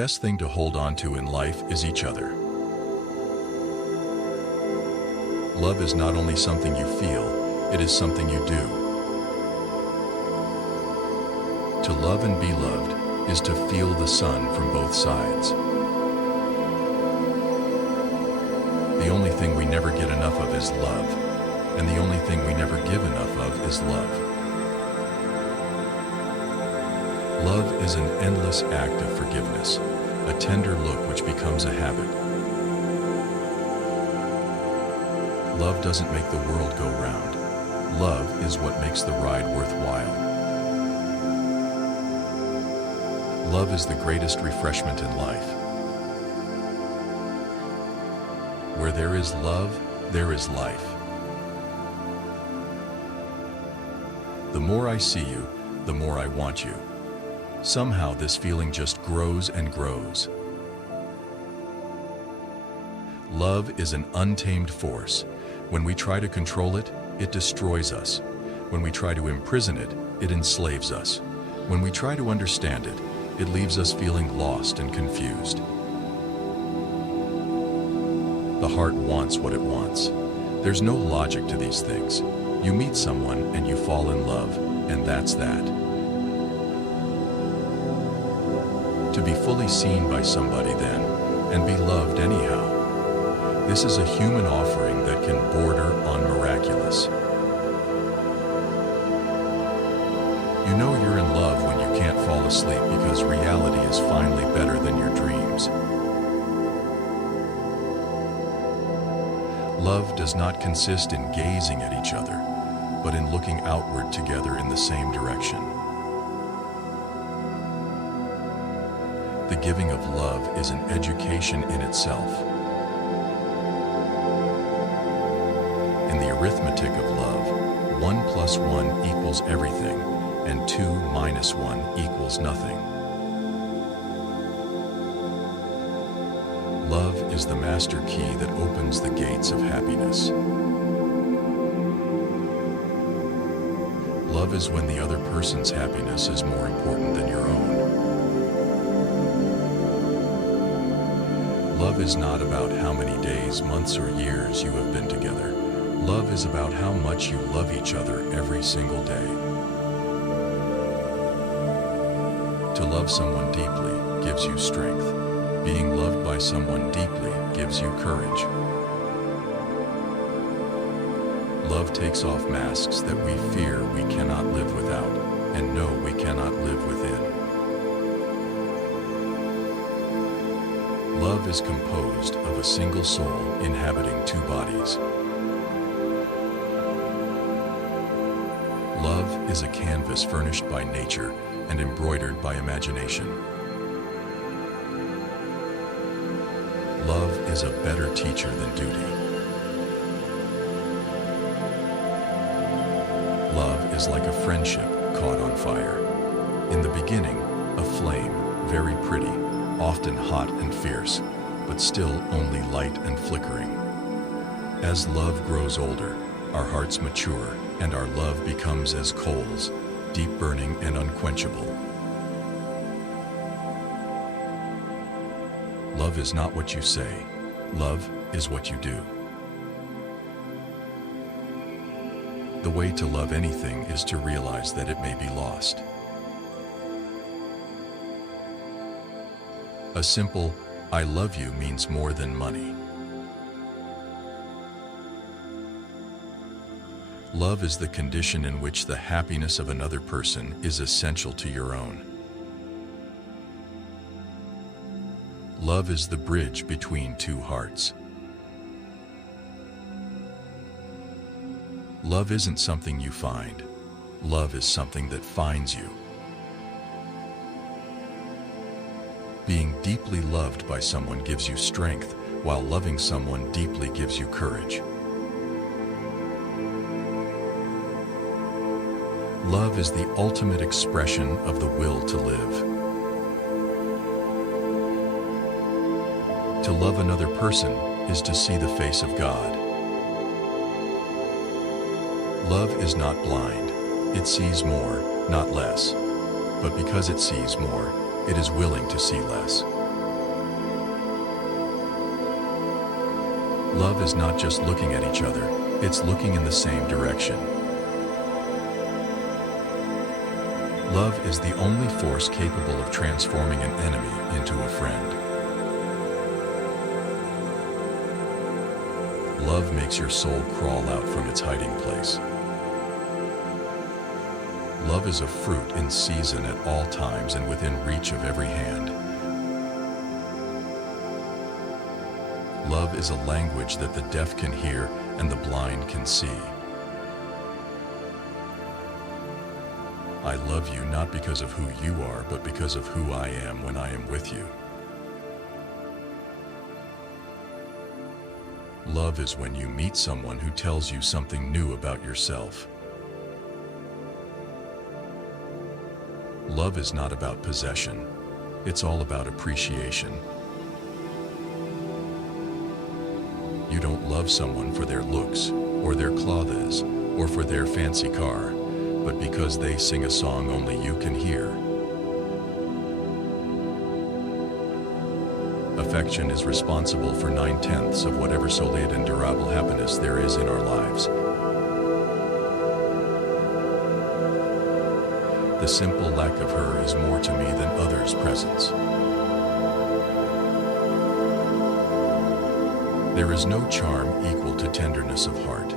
best thing to hold on to in life is each other. Love is not only something you feel, it is something you do. To love and be loved is to feel the sun from both sides. The only thing we never get enough of is love, and the only thing we never give enough of is love. Love is an endless act of forgiveness, a tender look which becomes a habit. Love doesn't make the world go round. Love is what makes the ride worthwhile. Love is the greatest refreshment in life. Where there is love, there is life. The more I see you, the more I want you. Somehow this feeling just grows and grows. Love is an untamed force. When we try to control it, it destroys us. When we try to imprison it, it enslaves us. When we try to understand it, it leaves us feeling lost and confused. The heart wants what it wants. There's no logic to these things. You meet someone and you fall in love, and that's that. To be fully seen by somebody then, and be loved anyhow. This is a human offering that can border on miraculous. You know you're in love when you can't fall asleep because reality is finally better than your dreams. Love does not consist in gazing at each other, but in looking outward together in the same direction. The giving of love is an education in itself. In the arithmetic of love, 1 + 1 equals everything, and 2 - 1 equals nothing. Love is the master key that opens the gates of happiness. Love is when the other person's happiness is more important than your own. Love is not about how many days, months, or years you have been together. Love is about how much you love each other every single day. To love someone deeply gives you strength. Being loved by someone deeply gives you courage. Love takes off masks that we fear we cannot live without, and know we cannot live within. Love is composed of a single soul inhabiting 2 bodies. Love is a canvas furnished by nature and embroidered by imagination. Love is a better teacher than duty. Love is like a friendship caught on fire. In the beginning, a flame, very pretty, often hot and fierce, but still only light and flickering. As love grows older, our hearts mature, and our love becomes as coals, deep burning and unquenchable. Love is not what you say. Love is what you do. The way to love anything is to realize that it may be lost. A simple, "I love you" means more than money. Love is the condition in which the happiness of another person is essential to your own. Love is the bridge between 2 hearts. Love isn't something you find. Love is something that finds you. Being deeply loved by someone gives you strength, while loving someone deeply gives you courage. Love is the ultimate expression of the will to live. To love another person is to see the face of God. Love is not blind. It sees more, not less. But because it sees more, it is willing to see less. Love is not just looking at each other, it's looking in the same direction. Love is the only force capable of transforming an enemy into a friend. Love makes your soul crawl out from its hiding place. Love is a fruit in season at all times and within reach of every hand. Love is a language that the deaf can hear and the blind can see. I love you not because of who you are, but because of who I am when I am with you. Love is when you meet someone who tells you something new about yourself. Love is not about possession. It's all about appreciation. You don't love someone for their looks, or their clothes, or for their fancy car, but because they sing a song only you can hear. Affection is responsible for 9/10 of whatever solid and durable happiness there is in our lives. The simple lack of her is more to me than others' presence. There is no charm equal to tenderness of heart.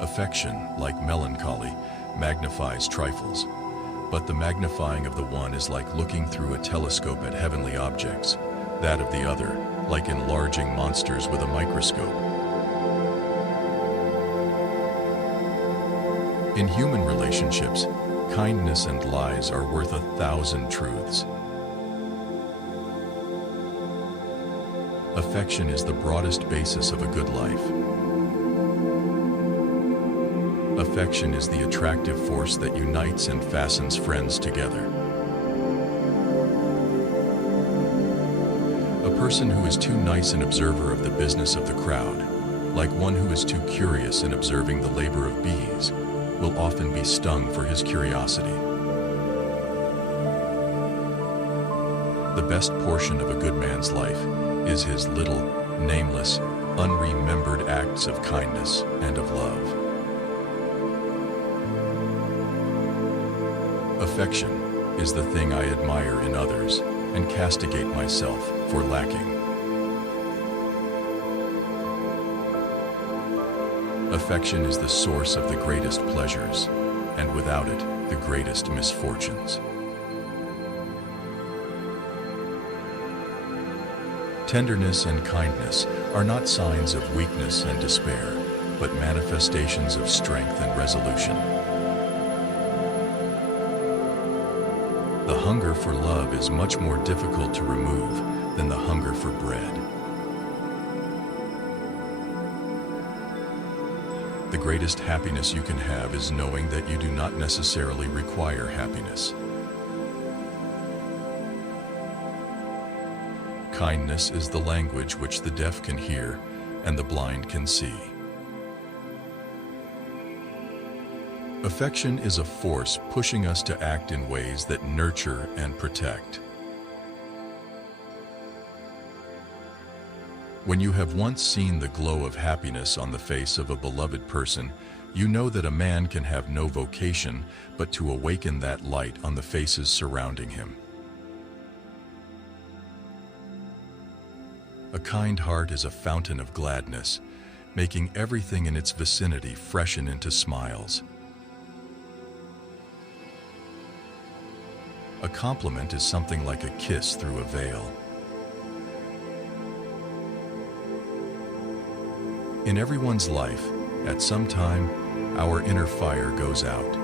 Affection, like melancholy, magnifies trifles, but the magnifying of the one is like looking through a telescope at heavenly objects, that of the other, like enlarging monsters with a microscope. In human relationships, kindness and lies are worth 1,000 truths. Affection is the broadest basis of a good life. Affection is the attractive force that unites and fastens friends together. A person who is too nice an observer of the business of the crowd, like one who is too curious in observing the labor of bees, will often be stung for his curiosity. The best portion of a good man's life is his little, nameless, unremembered acts of kindness and of love. Affection is the thing I admire in others and castigate myself for lacking. Affection is the source of the greatest pleasures, and without it, the greatest misfortunes. Tenderness and kindness are not signs of weakness and despair, but manifestations of strength and resolution. The hunger for love is much more difficult to remove than the hunger for bread. The greatest happiness you can have is knowing that you do not necessarily require happiness. Kindness is the language which the deaf can hear and the blind can see. Affection is a force pushing us to act in ways that nurture and protect. When you have once seen the glow of happiness on the face of a beloved person, you know that a man can have no vocation but to awaken that light on the faces surrounding him. A kind heart is a fountain of gladness, making everything in its vicinity freshen into smiles. A compliment is something like a kiss through a veil. In everyone's life, at some time, our inner fire goes out.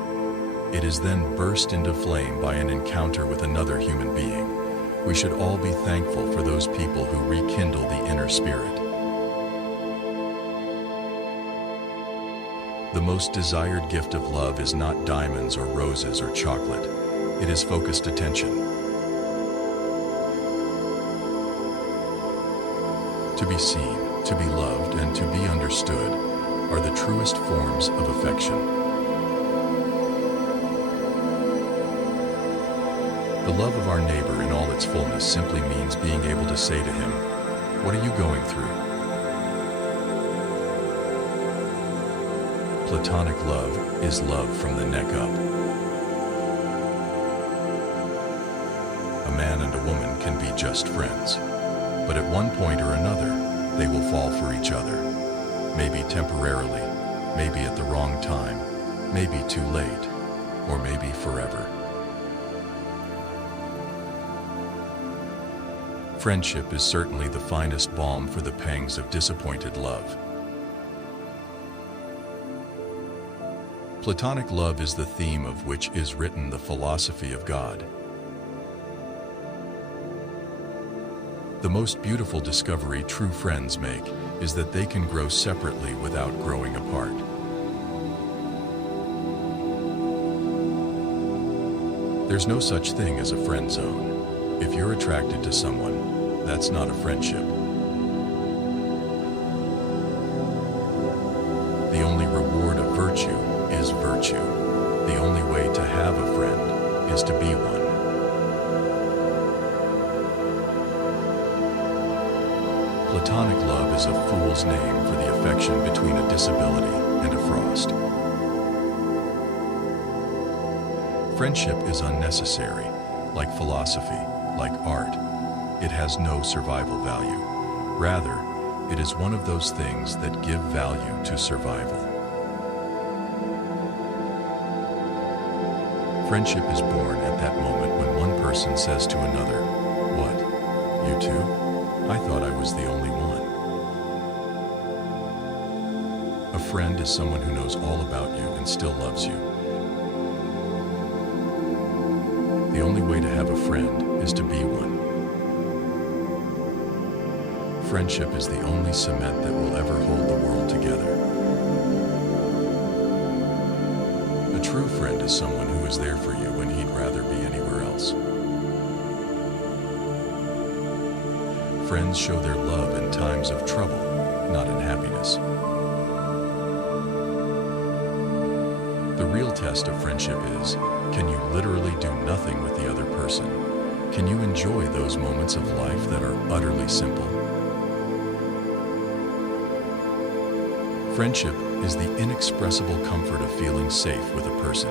It is then burst into flame by an encounter with another human being. We should all be thankful for those people who rekindle the inner spirit. The most desired gift of love is not diamonds or roses or chocolate. It is focused attention. To be seen, to be loved, and to be understood are the truest forms of affection. The love of our neighbor in all its fullness simply means being able to say to him, "What are you going through?" Platonic love is love from the neck up. A man and a woman can be just friends, but at one point or another, they will fall for each other. Maybe temporarily, maybe at the wrong time, maybe too late, or maybe forever. Friendship is certainly the finest balm for the pangs of disappointed love. Platonic love is the theme of which is written the philosophy of God. The most beautiful discovery true friends make is that they can grow separately without growing apart. There's no such thing as a friend zone. If you're attracted to someone, that's not a friendship. The only reward of virtue is virtue. The only way to have a friend is to be one. Platonic love is a fool's name for the affection between a disability and a frost. Friendship is unnecessary, like philosophy, like art. It has no survival value. Rather, it is one of those things that give value to survival. Friendship is born at that moment when one person says to another, "What? You too? I thought I was the only one." A friend is someone who knows all about you and still loves you. The only way to have a friend is to be one. Friendship is the only cement that will ever hold the world together. A true friend is someone who is there for you when he'd rather be anywhere else. Friends show their love in times of trouble, not in happiness. The real test of friendship is, can you literally do nothing with the other person? Can you enjoy those moments of life that are utterly simple? Friendship is the inexpressible comfort of feeling safe with a person,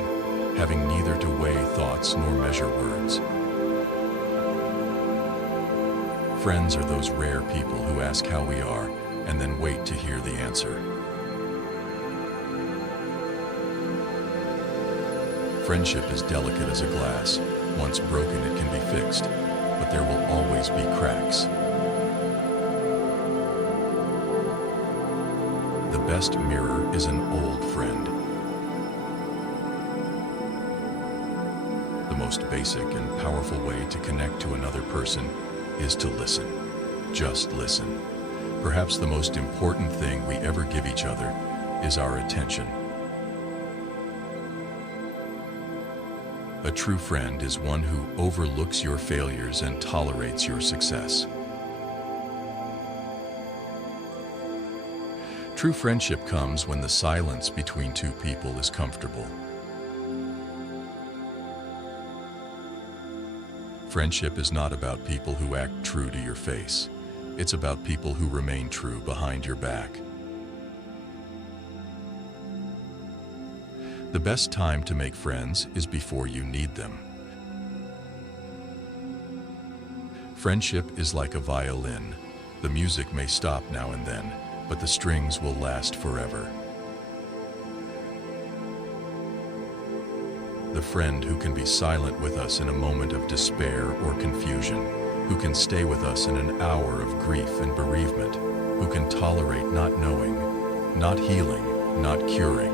having neither to weigh thoughts nor measure words. Friends are those rare people who ask how we are and then wait to hear the answer. Friendship is delicate as a glass. Once broken, it can be fixed, but there will always be cracks. The best mirror is an old friend. The most basic and powerful way to connect to another person is to listen. Just listen. Perhaps the most important thing we ever give each other is our attention. A true friend is one who overlooks your failures and tolerates your success. True friendship comes when the silence between two people is comfortable. Friendship is not about people who act true to your face. It's about people who remain true behind your back. The best time to make friends is before you need them. Friendship is like a violin. The music may stop now and then, but the strings will last forever. The friend who can be silent with us in a moment of despair or confusion, who can stay with us in an hour of grief and bereavement, who can tolerate not knowing, not healing, not curing.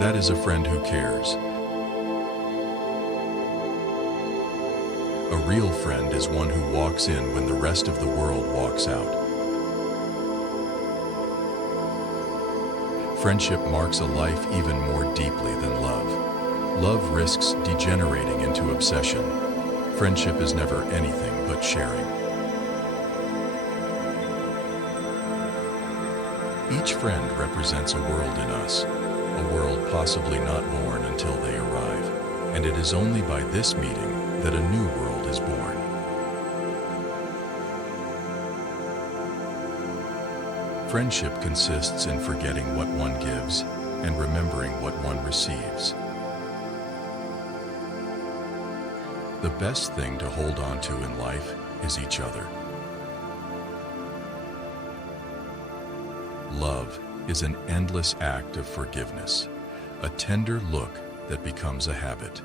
That is a friend who cares. A real friend is one who walks in when the rest of the world walks out. Friendship marks a life even more deeply than love. Love risks degenerating into obsession. Friendship is never anything but sharing. Each friend represents a world in us, a world possibly not born until they arrive. And it is only by this meeting that a new world is born. Friendship consists in forgetting what one gives and remembering what one receives. The best thing to hold on to in life is each other. Love is an endless act of forgiveness, a tender look that becomes a habit.